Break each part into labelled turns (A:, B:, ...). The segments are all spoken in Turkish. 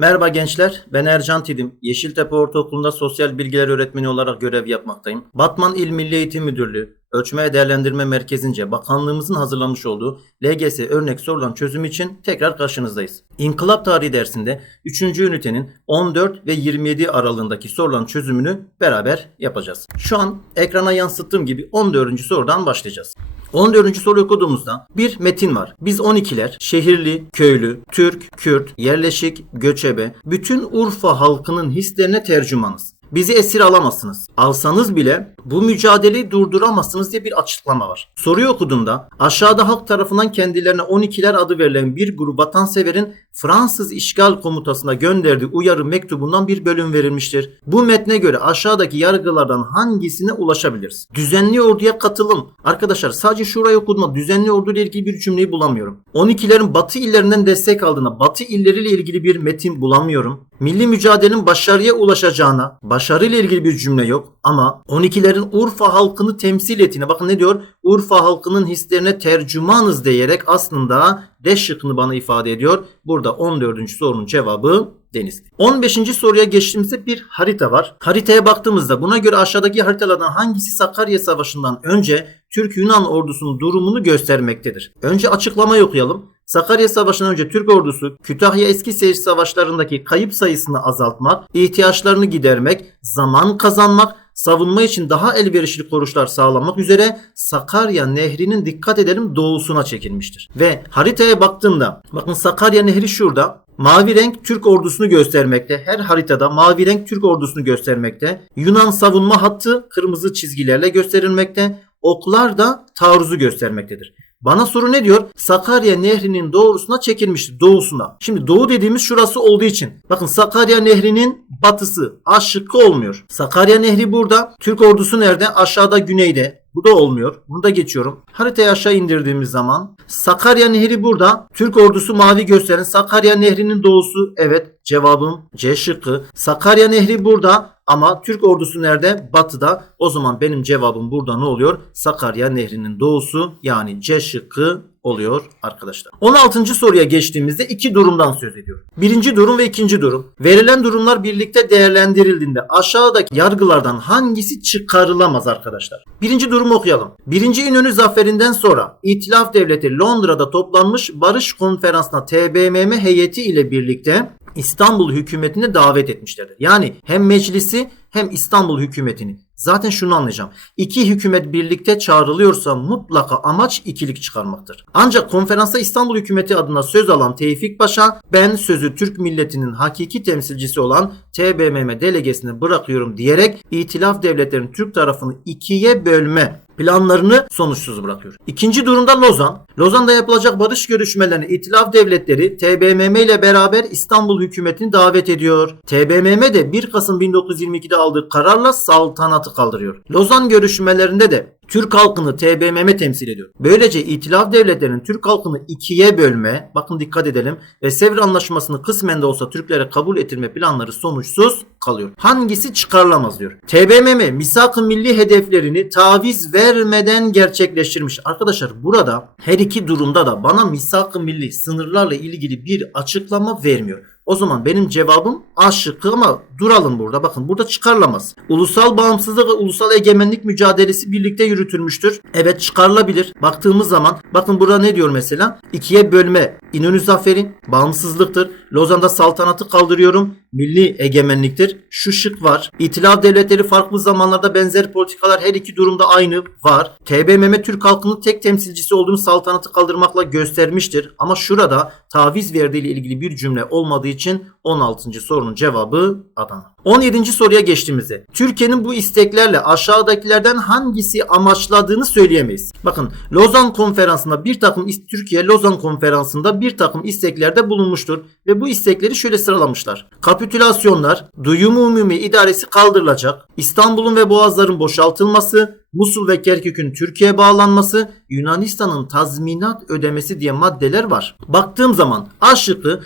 A: Merhaba gençler, ben Ercan Tidim. Yeşiltepe Ortaokulu'nda sosyal bilgiler öğretmeni olarak görev yapmaktayım. Batman İl Milli Eğitim Müdürlüğü, Ölçme ve Değerlendirme Merkezi'nce bakanlığımızın hazırlamış olduğu LGS örnek sorulan çözüm için tekrar karşınızdayız. İnkılap tarihi dersinde 3. ünitenin 14 ve 27 aralığındaki sorulan çözümünü beraber yapacağız. Şu an ekrana yansıttığım gibi 14. sorudan başlayacağız. 14. soruyu okuduğumuzda bir metin var. Biz 12'ler şehirli, köylü, Türk, Kürt, yerleşik, göçebe, bütün Urfa halkının hislerine tercümanız. Bizi esir alamazsınız. Alsanız bile bu mücadeleyi durduramazsınız diye bir açıklama var. Soruyu okuduğumda aşağıda halk tarafından kendilerine 12'ler adı verilen bir grup vatanseverin Fransız işgal komutasına gönderdiği uyarı mektubundan bir bölüm verilmiştir. Bu metne göre aşağıdaki yargılardan hangisine ulaşabiliriz? Düzenli orduya katılım. Arkadaşlar sadece şurayı okuduğumda düzenli ordu ile ilgili bir cümleyi bulamıyorum. 12'lerin batı illerinden destek aldığına, batı illeriyle ilgili bir metin bulamıyorum. Milli mücadelenin başarıya ulaşacağına, başarıyla ilgili bir cümle yok. Ama 12'lerin Urfa halkını temsil ettiğine bakın ne diyor? Urfa halkının hislerine tercümanız diyerek aslında D şıkkını bana ifade ediyor. Burada 14. sorunun cevabı deniz. 15. soruya geçtiğimizde bir harita var. Haritaya baktığımızda buna göre aşağıdaki haritalardan hangisi Sakarya Savaşı'ndan önce Türk-Yunan ordusunun durumunu göstermektedir? Önce açıklamayı okuyalım. Sakarya Savaşı'ndan önce Türk ordusu Kütahya Eskişehir savaşlarındaki kayıp sayısını azaltmak, ihtiyaçlarını gidermek, zaman kazanmak, savunma için daha elverişli koruşlar sağlamak üzere Sakarya Nehri'nin dikkat edelim doğusuna çekilmiştir. Ve haritaya baktığımda bakın Sakarya Nehri şurada. Mavi renk Türk ordusunu göstermekte. Her haritada mavi renk Türk ordusunu göstermekte. Yunan savunma hattı kırmızı çizgilerle gösterilmekte. Oklar da taarruzu göstermektedir. Bana soru ne diyor? Sakarya Nehri'nin doğrusuna çekilmiştir. Doğusuna. Şimdi doğu dediğimiz şurası olduğu için. Bakın Sakarya Nehri'nin batısı. A şıkkı olmuyor. Sakarya Nehri burada. Türk ordusu nerede? Aşağıda güneyde. Bu da olmuyor. Bunu da geçiyorum. Haritayı aşağı indirdiğimiz zaman Sakarya Nehri burada. Türk ordusu mavi gösteren Sakarya Nehri'nin doğusu. Evet cevabım C şıkkı. Sakarya Nehri burada ama Türk ordusu nerede? Batıda. O zaman benim cevabım burada ne oluyor? Sakarya Nehri'nin doğusu yani C şıkkı oluyor arkadaşlar. 16. soruya geçtiğimizde iki durumdan söz ediyor. Birinci durum ve ikinci durum. Verilen durumlar birlikte değerlendirildiğinde aşağıdaki yargılardan hangisi çıkarılamaz arkadaşlar? Birinci durumu okuyalım. Birinci İnönü zaferinden sonra İtilaf Devleti Londra'da toplanmış barış konferansına TBMM heyeti ile birlikte İstanbul hükümetine davet etmişlerdir. Yani hem meclisi hem İstanbul hükümetini. Zaten şunu anlayacağım. İki hükümet birlikte çağrılıyorsa mutlaka amaç ikilik çıkarmaktır. Ancak konferansta İstanbul hükümeti adına söz alan Tevfik Paşa ben sözü Türk milletinin hakiki temsilcisi olan TBMM delegesine bırakıyorum diyerek İtilaf devletlerin Türk tarafını ikiye bölme planlarını sonuçsuz bırakıyor. İkinci durumda Lozan. Lozan'da yapılacak barış görüşmelerine İtilaf devletleri TBMM ile beraber İstanbul hükümetini davet ediyor. TBMM de 1 Kasım 1922'de aldığı kararla saltanatı kaldırıyor. Lozan görüşmelerinde de Türk halkını TBMM temsil ediyor. Böylece İtilaf devletlerinin Türk halkını ikiye bölme, bakın dikkat edelim ve Sevr Anlaşması'nı kısmen de olsa Türklere kabul ettirme planları sonuçsuz kalıyor. Hangisi çıkarılamaz diyor. TBMM misak-ı milli hedeflerini taviz vermeden gerçekleştirmiş. Arkadaşlar burada her iki durumda da bana misak-ı milli sınırlarla ilgili bir açıklama vermiyor. O zaman benim cevabım A şıkkı ama duralım burada. Bakın burada çıkarılamaz. Ulusal bağımsızlık ve ulusal egemenlik mücadelesi birlikte yürütülmüştür. Evet çıkarılabilir. Baktığımız zaman bakın burada ne diyor mesela? İkiye bölme. İnönü zaferi bağımsızlıktır. Lozan'da saltanatı kaldırıyorum. Milli egemenliktir. Şu şık var. İtilaf devletleri farklı zamanlarda benzer politikalar her iki durumda aynı var. TBMM Türk halkının tek temsilcisi olduğunu saltanatı kaldırmakla göstermiştir. Ama şurada taviz verdiği ile ilgili bir cümle olmadığı için 16. sorunun cevabı Adana. 17. soruya geçtiğimizde Türkiye'nin bu isteklerle aşağıdakilerden hangisi amaçladığını söyleyemeyiz. Bakın Lozan konferansında bir takım Türkiye Lozan konferansında bir takım isteklerde bulunmuştur ve bu istekleri şöyle sıralamışlar. Kapitülasyonlar, duyumu umumi idaresi kaldırılacak, İstanbul'un ve boğazların boşaltılması, Musul ve Kerkük'ün Türkiye'ye bağlanması, Yunanistan'ın tazminat ödemesi diye maddeler var. Baktığım zaman A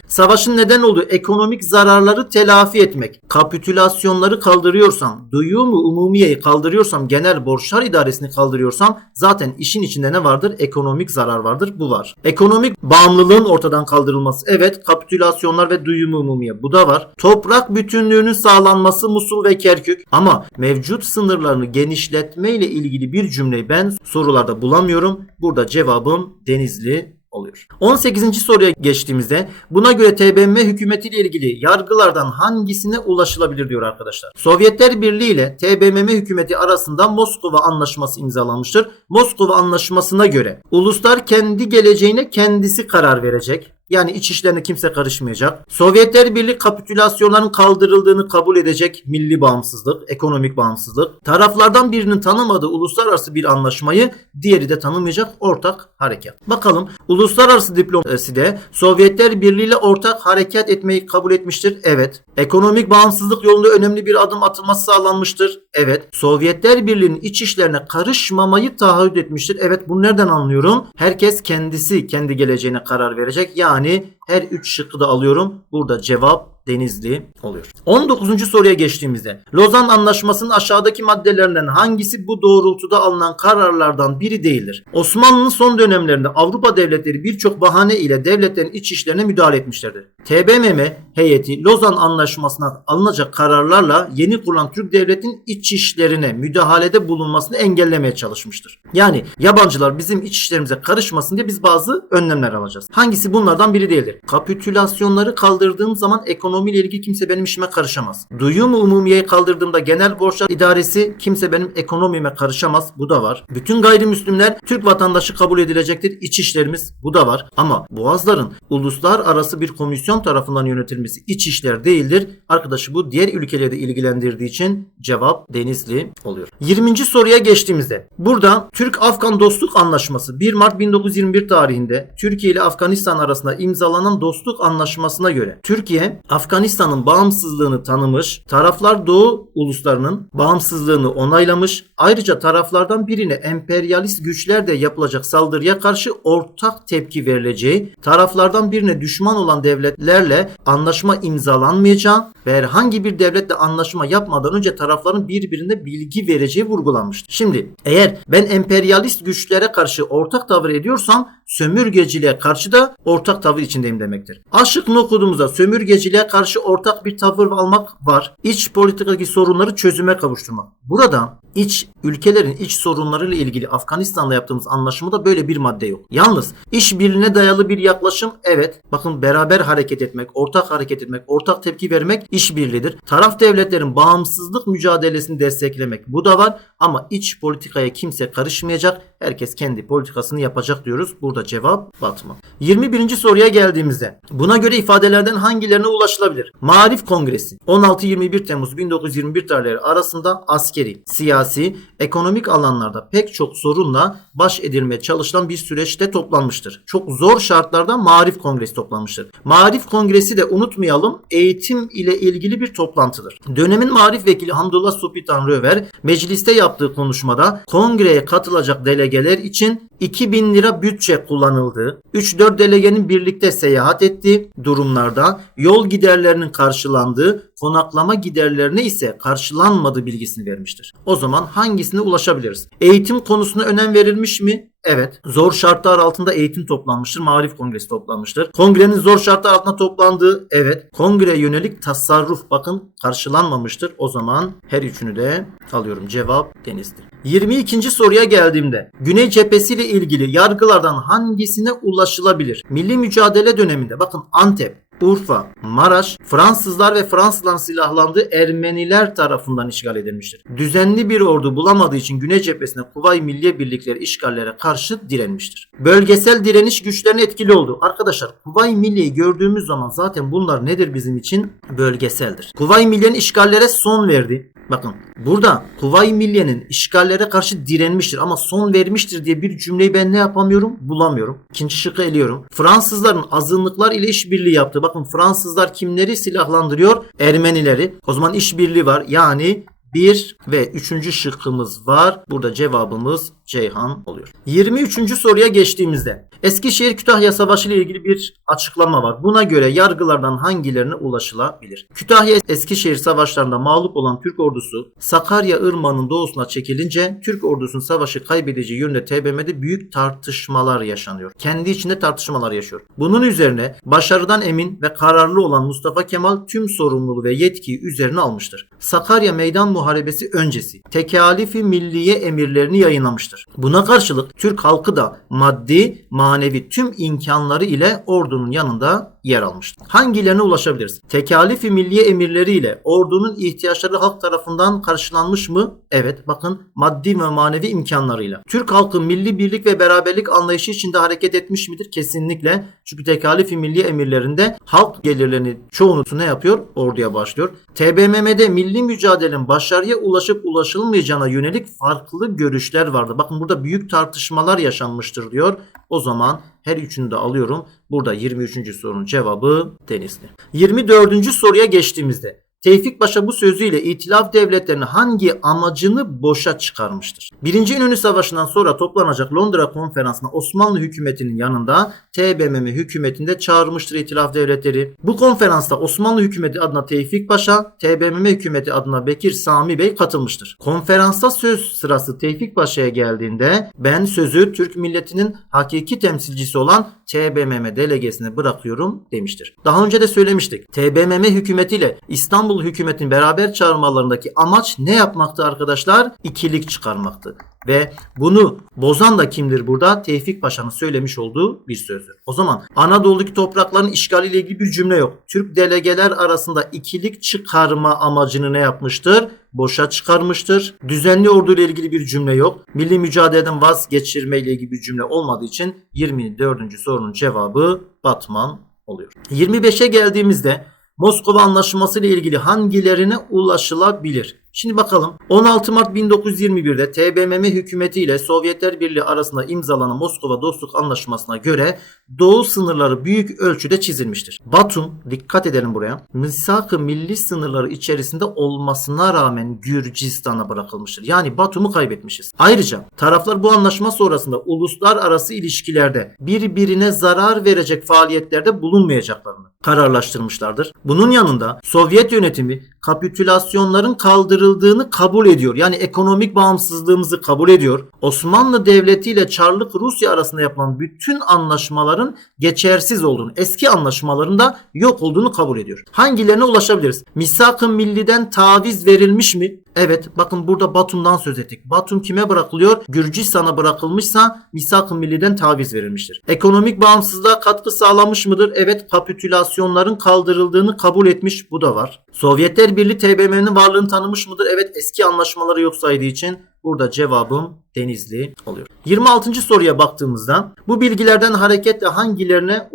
A: savaşın neden olduğu ekonomik zararları telafi etmek. Kapitülasyonları kaldırıyorsam, duyumu umumiyeyi kaldırıyorsam, genel borçlar idaresini kaldırıyorsam zaten işin içinde ne vardır? Ekonomik zarar vardır. Bu var. Ekonomik bağımlılığın ortadan kaldırılması. Evet kapitülasyonlar ve duyumu umumiye. Bu da var. Toprak bütünlüğünün sağlanması Musul ve Kerkük. Ama mevcut sınırlarını genişletme ile ilgili bir cümleyi ben sorularda bulamıyorum. Burada cevabım Denizli oluyor. 18. soruya geçtiğimizde buna göre TBMM hükümetiyle ilgili yargılardan hangisine ulaşılabilir diyor arkadaşlar. Sovyetler Birliği ile TBMM hükümeti arasında Moskova Anlaşması imzalanmıştır. Moskova Anlaşması'na göre uluslar kendi geleceğine kendisi karar verecek. Yani iç işlerine kimse karışmayacak. Sovyetler Birliği kapitülasyonların kaldırıldığını kabul edecek milli bağımsızlık, ekonomik bağımsızlık. Taraflardan birinin tanımadığı uluslararası bir anlaşmayı diğeri de tanımayacak ortak harekat. Bakalım uluslararası diplomasi de Sovyetler Birliği ile ortak hareket etmeyi kabul etmiştir. Evet. Ekonomik bağımsızlık yolunda önemli bir adım atılması sağlanmıştır. Evet. Sovyetler Birliği'nin iç işlerine karışmamayı taahhüt etmiştir. Evet bunu nereden anlıyorum? Herkes kendisi kendi geleceğine karar verecek. Yani yani her üç şıkkı da alıyorum. Burada cevap Denizli oluyor. 19. soruya geçtiğimizde Lozan Anlaşması'nın aşağıdaki maddelerinden hangisi bu doğrultuda alınan kararlardan biri değildir? Osmanlı'nın son dönemlerinde Avrupa devletleri birçok bahane ile devletlerin iç işlerine müdahale etmişlerdir. TBMM heyeti Lozan Anlaşması'na alınacak kararlarla yeni kurulan Türk devletinin iç işlerine müdahalede bulunmasını engellemeye çalışmıştır. Yani yabancılar bizim iç işlerimize karışmasın diye biz bazı önlemler alacağız. Hangisi bunlardan biri değildir? Kapitülasyonları kaldırdığım zaman ekonomiyle ilgili kimse benim işime karışamaz. Duyum umumiyeyi kaldırdığımda genel borçlar idaresi kimse benim ekonomime karışamaz. Bu da var. Bütün gayrimüslimler Türk vatandaşı kabul edilecektir. İç işlerimiz bu da var. Ama boğazların uluslararası bir komisyon tarafından yönetilmesi iç işler değildir. Arkadaşı bu diğer ülkeleri de ilgilendirdiği için cevap Denizli oluyor. 20. soruya geçtiğimizde burada Türk-Afgan Dostluk Anlaşması 1 Mart 1921 tarihinde Türkiye ile Afganistan arasında imzalanan dostluk anlaşmasına göre Türkiye Afganistan'ın bağımsızlığını tanımış, taraflar Doğu uluslarının bağımsızlığını onaylamış, ayrıca taraflardan birine emperyalist güçler de yapılacak saldırıya karşı ortak tepki verileceği, taraflardan birine düşman olan devletlerle anlaşma imzalanmayacağı ve herhangi bir devletle anlaşma yapmadan önce tarafların birbirine bilgi vereceği vurgulanmıştır. Şimdi eğer ben emperyalist güçlere karşı ortak tavır ediyorsam sömürgeciliğe karşı da ortak tavır içindeyim demektir. Aşıkını okuduğumuzda sömürgeciliğe karşı ortak bir tavır almak var. İç politikadaki sorunları çözüme kavuşturmak. Burada iç ülkelerin iç sorunlarıyla ilgili Afganistan'la yaptığımız anlaşmada böyle bir madde yok. Yalnız işbirliğine dayalı bir yaklaşım evet. Bakın beraber hareket etmek, ortak hareket etmek, ortak tepki vermek işbirliğidir. Taraf devletlerin bağımsızlık mücadelesini desteklemek bu da var ama iç politikaya kimse karışmayacak. Herkes kendi politikasını yapacak diyoruz. Burada cevap Batman. 21. soruya geldiğimizde buna göre ifadelerden hangilerine ulaşılabilir? Marif Kongresi 16-21 Temmuz 1921 tarihleri arasında askeri, siyasi, ekonomik alanlarda pek çok sorunla baş edilmeye çalışılan bir süreçte toplanmıştır. Çok zor şartlarda Marif Kongresi toplanmıştır. Marif Kongresi de unutmayalım eğitim ile ilgili bir toplantıdır. Dönemin Marif Vekili Hamdullah Supitan Röver mecliste yaptığı konuşmada kongreye katılacak delegeler için 2000 lira bütçe kullanıldığı, 3-4 delegenin birlikte seyahat ettiği durumlarda yol giderlerinin karşılandığı, konaklama giderlerine ise karşılanmadığı bilgisini vermiştir. O zaman hangisine ulaşabiliriz? Eğitim konusuna önem verilmiş mi? Evet. Zor şartlar altında eğitim toplanmıştır. Marif Kongresi toplanmıştır. Kongrenin zor şartlar altında toplandığı evet. Kongreye yönelik tasarruf bakın karşılanmamıştır. O zaman her üçünü de alıyorum. Cevap Deniz'dir. 22. soruya geldiğimde Güney cephesi ile ilgili yargılardan hangisine ulaşılabilir? Milli mücadele döneminde bakın Antep, Urfa, Maraş, Fransızlar ve Fransızların silahlandığı Ermeniler tarafından işgal edilmiştir. Düzenli bir ordu bulamadığı için Güney cephesine Kuvayi Milliye Birlikleri işgallere karşı direnmiştir. Bölgesel direniş güçlerine etkili oldu. Arkadaşlar Kuvayi Milliye'yi gördüğümüz zaman zaten bunlar nedir bizim için? Bölgeseldir. Kuvayi Milliye'nin işgallere son verdi. Bakın burada Kuvayi Milliye'nin işgallere karşı direnmiştir ama son vermiştir diye bir cümleyi ben ne yapamıyorum? Bulamıyorum. İkinci şıkkı eliyorum. Fransızların azınlıklar ile işbirliği yaptı. Bakın Fransızlar kimleri silahlandırıyor? Ermenileri. O zaman işbirliği var. Yani 1 ve 3. şıkkımız var. Burada cevabımız Ceyhan oluyor. 23. soruya geçtiğimizde Eskişehir Kütahya Savaşı ile ilgili bir açıklama var. Buna göre yargılardan hangilerine ulaşılabilir? Kütahya Eskişehir savaşlarında mağlup olan Türk ordusu Sakarya Irmağı'nın doğusuna çekilince Türk ordusunun savaşı kaybedeceği yönde TBMM'de büyük tartışmalar yaşanıyor. Kendi içinde tartışmalar yaşıyor. Bunun üzerine başarıdan emin ve kararlı olan Mustafa Kemal tüm sorumluluğu ve yetkiyi üzerine almıştır. Sakarya Meydan Muharebesi öncesi tekalifi milliye emirlerini yayınlamıştır. Buna karşılık Türk halkı da maddi, manevi tüm imkanları ile ordunun yanında yer almıştır. Hangilerine ulaşabiliriz? Tekalifi milliye emirleriyle ordunun ihtiyaçları halk tarafından karşılanmış mı? Evet bakın maddi ve manevi imkanlarıyla. Türk halkı milli birlik ve beraberlik anlayışı içinde hareket etmiş midir? Kesinlikle. Çünkü tekalifi milliye emirlerinde halk gelirlerini çoğunu ne yapıyor? Orduya başlıyor. TBMM'de milli mücadelenin başarıya ulaşıp ulaşılmayacağına yönelik farklı görüşler vardı. Bakın burada büyük tartışmalar yaşanmıştır diyor. O zaman her üçünü de alıyorum. Burada 23. sorunun cevabı Denizli. 24. soruya geçtiğimizde Tevfik Paşa bu sözüyle İtilaf devletlerinin hangi amacını boşa çıkarmıştır? Birinci İnönü Savaşı'ndan sonra toplanacak Londra Konferansı'na Osmanlı hükümetinin yanında TBMM hükümetinde çağırmıştır İtilaf devletleri. Bu konferansta Osmanlı hükümeti adına Tevfik Paşa, TBMM hükümeti adına Bekir Sami Bey katılmıştır. Konferansta söz sırası Tevfik Paşa'ya geldiğinde ben sözü Türk milletinin hakiki temsilcisi olan TBMM delegesine bırakıyorum demiştir. Daha önce de söylemiştik. TBMM hükümetiyle İstanbul hükümetinin beraber çağırmalarındaki amaç ne yapmaktı arkadaşlar? İkilik çıkarmaktı. Ve bunu bozan da kimdir burada? Tevfik Paşa'nın söylemiş olduğu bir sözdür. O zaman Anadolu'daki toprakların işgaliyle ilgili bir cümle yok. Türk delegeler arasında ikilik çıkarma amacını ne yapmıştır? Boşa çıkarmıştır. Düzenli ordu ile ilgili bir cümle yok. Milli mücadeleden vazgeçirme ile ilgili bir cümle olmadığı için 24. sorunun cevabı Batman oluyor. 25'e geldiğimizde Moskova Anlaşması ile ilgili hangilerine ulaşılabilir? Şimdi bakalım 16 Mart 1921'de TBMM hükümeti ile Sovyetler Birliği arasında imzalanan Moskova Dostluk Anlaşması'na göre doğu sınırları büyük ölçüde çizilmiştir. Batum dikkat edelim buraya. Misak-ı milli sınırları içerisinde olmasına rağmen Gürcistan'a bırakılmıştır. Yani Batum'u kaybetmişiz. Ayrıca taraflar bu anlaşma sonrasında uluslararası ilişkilerde birbirine zarar verecek faaliyetlerde bulunmayacaklarını kararlaştırmışlardır. Bunun yanında Sovyet yönetimi kapitülasyonların kaldırıldığını kabul ediyor. Yani ekonomik bağımsızlığımızı kabul ediyor. Osmanlı Devleti ile Çarlık Rusya arasında yapılan bütün anlaşmaların geçersiz olduğunu, eski anlaşmaların da yok olduğunu kabul ediyor. Hangilerine ulaşabiliriz? Misak-ı Milli'den taviz verilmiş mi? Evet bakın burada Batum'dan söz ettik. Batum kime bırakılıyor? Gürcistan'a bırakılmışsa Misak-ı Milli'den taviz verilmiştir. Ekonomik bağımsızlığa katkı sağlamış mıdır? Evet kapitülasyonların kaldırıldığını kabul etmiş. Bu da var. Sovyetler Birliği TBMM'nin varlığını tanımış mıdır? Evet eski anlaşmaları yok saydığı için burada cevabım Denizli oluyor. 26. soruya baktığımızda bu bilgilerden hareketle hangilerine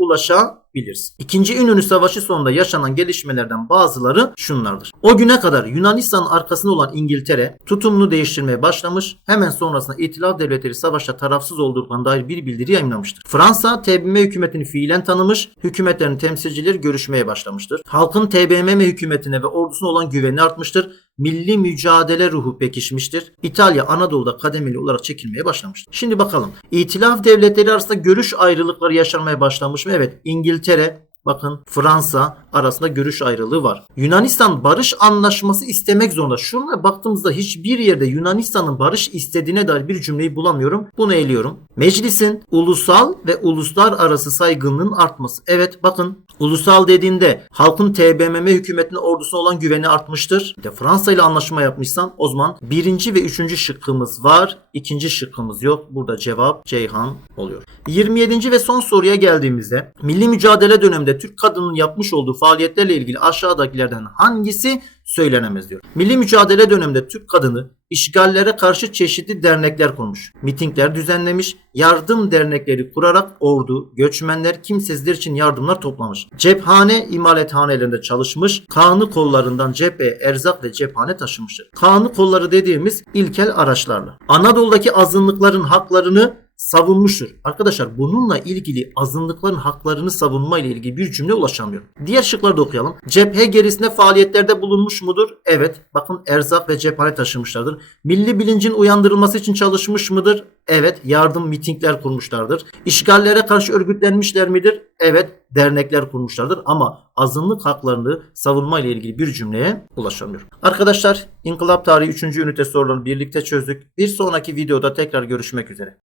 A: ulaşabiliriz? İkinci İnönü Savaşı sonunda yaşanan gelişmelerden bazıları şunlardır. O güne kadar Yunanistan'ın arkasında olan İngiltere tutumunu değiştirmeye başlamış. Hemen sonrasında İtilaf Devletleri savaşta tarafsız olduklarına dair bir bildiri yayınlamıştır. Fransa TBMM hükümetini fiilen tanımış, hükümetlerin temsilcileri görüşmeye başlamıştır. Halkın TBMM hükümetine ve ordusuna olan güveni artmıştır milli mücadele ruhu pekişmiştir. İtalya Anadolu'da kademeli olarak çekilmeye başlamıştır. Şimdi bakalım. İtilaf devletleri arasında görüş ayrılıkları yaşanmaya başlamış mı? Evet. İngiltere, Bakın Fransa arasında görüş ayrılığı var. Yunanistan barış anlaşması istemek zorunda. Şuna baktığımızda hiçbir yerde Yunanistan'ın barış istediğine dair bir cümleyi bulamıyorum. Bunu eliyorum. Meclisin ulusal ve uluslararası saygınlığın artması. Evet bakın ulusal dediğinde halkın TBMM hükümetine ordusuna olan güveni artmıştır. Bir de Fransa ile anlaşma yapmışsan o zaman birinci ve üçüncü şıkkımız var. ikinci şıkkımız yok. Burada cevap Ceyhan oluyor. 27. ve son soruya geldiğimizde milli mücadele döneminde Türk kadının yapmış olduğu faaliyetlerle ilgili aşağıdakilerden hangisi söylenemez diyor. Milli mücadele döneminde Türk kadını işgallere karşı çeşitli dernekler kurmuş. Mitingler düzenlemiş, yardım dernekleri kurarak ordu, göçmenler, kimsesizler için yardımlar toplamış. Cephane imalethanelerinde çalışmış, kanı kollarından cepheye erzak ve cephane taşımıştır. Kanı kolları dediğimiz ilkel araçlarla. Anadolu'daki azınlıkların haklarını savunmuştur. Arkadaşlar bununla ilgili azınlıkların haklarını savunma ile ilgili bir cümle ulaşamıyorum. Diğer şıkları da okuyalım. Cephe gerisinde faaliyetlerde bulunmuş mudur? Evet. Bakın erzak ve cephane taşımışlardır. Milli bilincin uyandırılması için çalışmış mıdır? Evet. Yardım mitingler kurmuşlardır. İşgallere karşı örgütlenmişler midir? Evet. Dernekler kurmuşlardır ama azınlık haklarını savunma ile ilgili bir cümleye ulaşamıyorum. Arkadaşlar İnkılap Tarihi 3. ünite sorularını birlikte çözdük. Bir sonraki videoda tekrar görüşmek üzere.